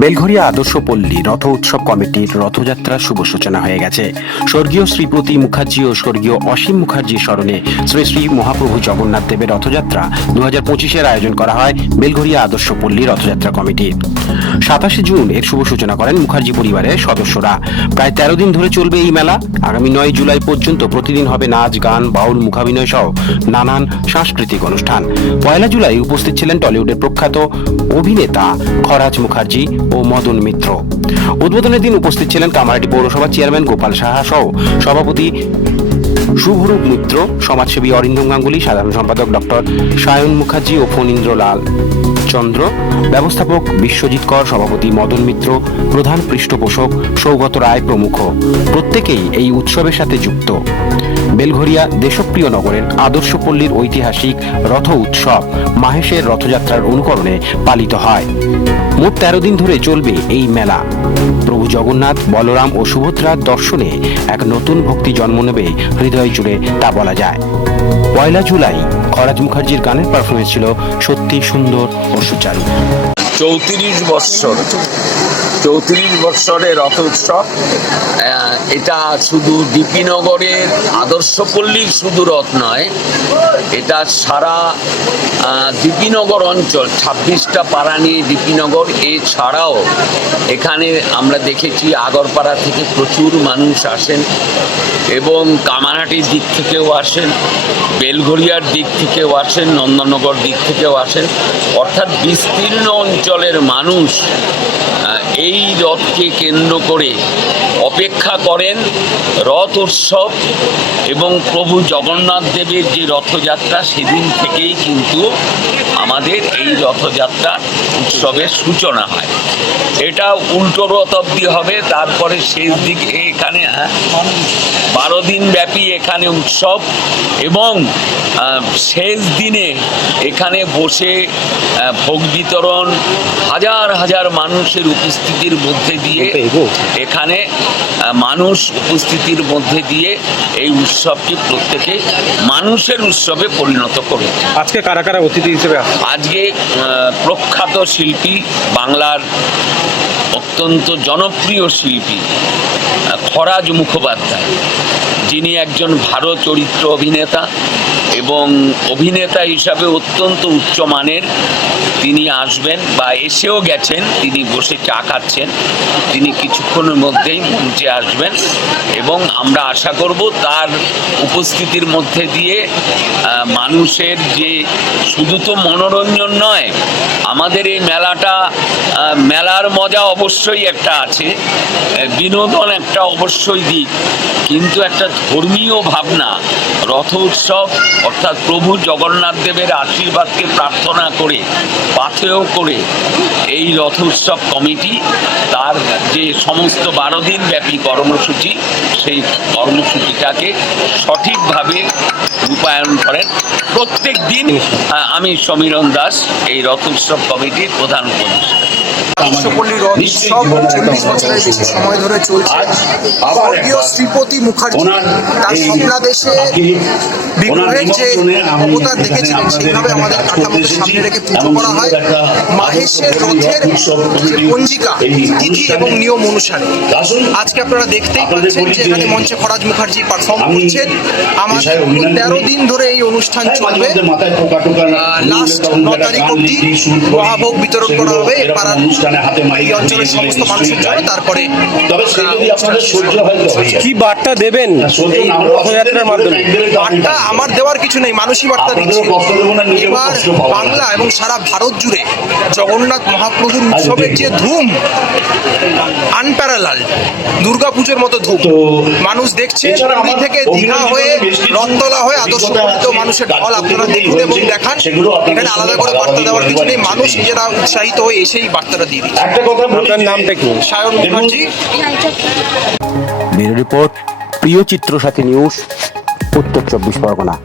বেলঘরিয়া আদর্শ পল্লী রথ উৎসব কমিটির রথযাত্রার শুভ সূচনা হয়ে গেছে। স্বর্গীয় শ্রীপতি মুখার্জি ও স্বর্গীয় অসীম মুখার্জি স্মরণে শ্রী শ্রী মহাপ্রভু জগন্নাথ দেবের রথযাত্রা দু হাজার পঁচিশের আয়োজন করা হয় বেলঘরিয়া আদর্শ পল্লী রথযাত্রা কমিটির সাতাশে জুন এর শুভ সূচনা করেন মুখার্জি পরিবারের সদস্যরা। প্রায় তেরো দিন ধরে চলবে এই মেলা। আগামী নয় জুলাই পর্যন্ত প্রতিদিন হবে নাচ, গান, বাউল, মুখাভিনয় সহ নানান সাংস্কৃতিক অনুষ্ঠান। পয়লা জুলাই উপস্থিত ছিলেন টলিউডের প্রখ্যাত অভিনেতা খরাজ মুখার্জি ও মদন মিত্র। উদ্বোধনের দিন উপস্থিত ছিলেন কামারহাটি পৌরসভা চেয়ারম্যান গোপাল সাহা সহ সভাপতি শুভরূপ মিত্র, সমাজসেবী অরিন্দম গাঙ্গুলি, সাধারণ সম্পাদক ডক্টর সায়ন মুখার্জি ও ফণীন্দ্র লাল। চন্দ্র, ব্যবস্থাপক বিশ্বজিৎ কর, সভাপতি মদন মিত্র, প্রধান পৃষ্ঠপোষক সৌগত রায় প্রমুখ। প্রত্যেকেই এই উৎসবের সাথে যুক্ত। বেলঘরিয়া দেশপ্রিয় নগরের আদর্শ পল্লীর ঐতিহাসিক রথ উৎসব মাহেশের রথযাত্রার অনুকরণে পালিত হয়। মোট তেরো দিন ধরে চলবে এই মেলা। প্রভু জগন্নাথ, বলরাম ও সুভদ্রার দর্শনে এক নতুন ভক্তি জন্ম নেবে হৃদয় জুড়ে তা বলা যায়। পয়লা জুলাই খরাজ মুখার্জির গানের পারফরমেন্স ছিল সত্যি সুন্দর ও সুচারু। চৌত্রিশ বৎসর। চৌত্রিশ বৎসরের রথ উৎসব। এটা শুধু ডিপিনগরের আদর্শপল্লীর শুধু রথ নয়, এটা সারা ডিপিনগর অঞ্চল, ছাব্বিশটা পাড়া নিয়ে ডিপিনগর এছাড়াও এখানে আমরা দেখেছি আগরপাড়া থেকে প্রচুর মানুষ আসেন এবং কামারহাটির দিক থেকেও আসেন বেলঘরিয়ার দিক থেকেও আসেন, নন্দনগর দিক থেকেও আসেন। অর্থাৎ বিস্তীর্ণ অঞ্চলের মানুষ এই রথকে কেন্দ্র করে অপেক্ষা করেন রথ উৎসব এবং প্রভু জগন্নাথ দেবের যে রথযাত্রা সেদিন থেকেই কিন্তু আমাদের এই রথযাত্রা উৎসবের সূচনা হয়। এটা উল্টো রথ অব্দি হবে তারপরে শেষ দিকে এখানে হ্যাঁ, বারো দিন ব্যাপী এখানে উৎসব এবং শেষ দিনে এখানে বসে ভোগ বিতরণ হাজার হাজার মানুষের উপস্থিতির মধ্যে দিয়ে এখানে মানুষ উপস্থিতির মধ্যে দিয়ে এই উৎসবকে প্রত্যেকে মানুষের উৎসবে পরিণত করেছে আজকে কারা কারা অতিথি হিসেবে আজকে প্রখ্যাত শিল্পী বাংলার অত্যন্ত জনপ্রিয় শিল্পী খরাজ মুখোপাধ্যায়। যিনি একজন ভারত চরিত্র অভিনেতা এবং অভিনেতা হিসাবে অত্যন্ত উচ্চমানের তিনি আসবেন বা এসেও গেছেন, তিনি বসে চা খাচ্ছেন, তিনি কিছুক্ষণের মধ্যেই মঞ্চে আসবেন এবং আমরা আশা করব তার উপস্থিতির মধ্যে দিয়ে মানুষের যে শুধু তো মনোরঞ্জন নয়, আমাদের এই মেলাটা মেলার মজা অবশ্যই একটা আছে বিনোদন একটা অবশ্যই দিক। কিন্তু একটা ধর্মীয় ভাবনা রথ উৎসব, অর্থাৎ প্রভু জগন্নাথ দেবের আশীর্বাদকে প্রার্থনা করে, পাথেয় করে এই রথ উৎসব কমিটি, তার যে সমস্ত বারো দিন ব্যাপী কর্মসূচি, সেই কর্মসূচিটাকে সঠিকভাবে রূপায়ণ করেন। প্রত্যেক দিন আমি সমীরণ দাস, এই রথ উৎসব কমিটির প্রধান উপদেষ্টা। বিশ্বপল্লী রথ উৎসব চল্লিশ বছরের বেশি সময় ধরে চলছে। স্বর্গীয় শ্রীপতি মুখার্জি তার স্বপ্নাদেশে বিগ্রহের যে অবতার দেখেছিলেন সেইভাবে আমাদের কাঠামোকে সামনে রেখে পুজো করা হয়। মাহেশের রথের যে পঞ্জিকা তিথি এবং নিয়ম অনুসারে। আজকে আপনারা দেখতেই পাচ্ছেন যে এখানে মঞ্চে খরাজ মুখার্জি পারফর্ম করছেন। আমার তেরো দিন ধরে এই অনুষ্ঠান চলবে। লাস্ট ন তারিখ অব্দি মহাভোগ বিতরণ করা হবে। অঞ্চলের সমস্ত মানুষের জন্য তারপরে তবে যদি আপনাদের সহ্য হয় কি বার্তা দেবেন এই রথযাত্রার মাধ্যমে? বার্তা আমার দেওয়ার কিছু নেই মানুষই বার্তা দিচ্ছে। এবার। বাংলা এবং সারা ভারত জুড়ে জগন্নাথ মহাপ্রভুর উৎসবের যে ধুম আনপ্যারালাল দুর্গা পুজোর মতো ধুম মানুষ দেখছে পুরী থেকে দীঘা হয়ে রথতলা হয়ে আদর্শ মানুষের ঢল আপনারা দেখুন এবং দেখান। এখানে আলাদা করে বার্তা দেওয়ার কিছু নেই মানুষ নিজেরা উৎসাহিত হয়ে এসেই বার্তাটা দিয়ে একটা কথা বলি আপনার যে- নামটা কি? সায়ন দেখুন, মুখার্জি। ব্যুরো রিপোর্ট প্রিয় চিত্র সাথী নিউজ উত্তর চব্বিশ পরগনা।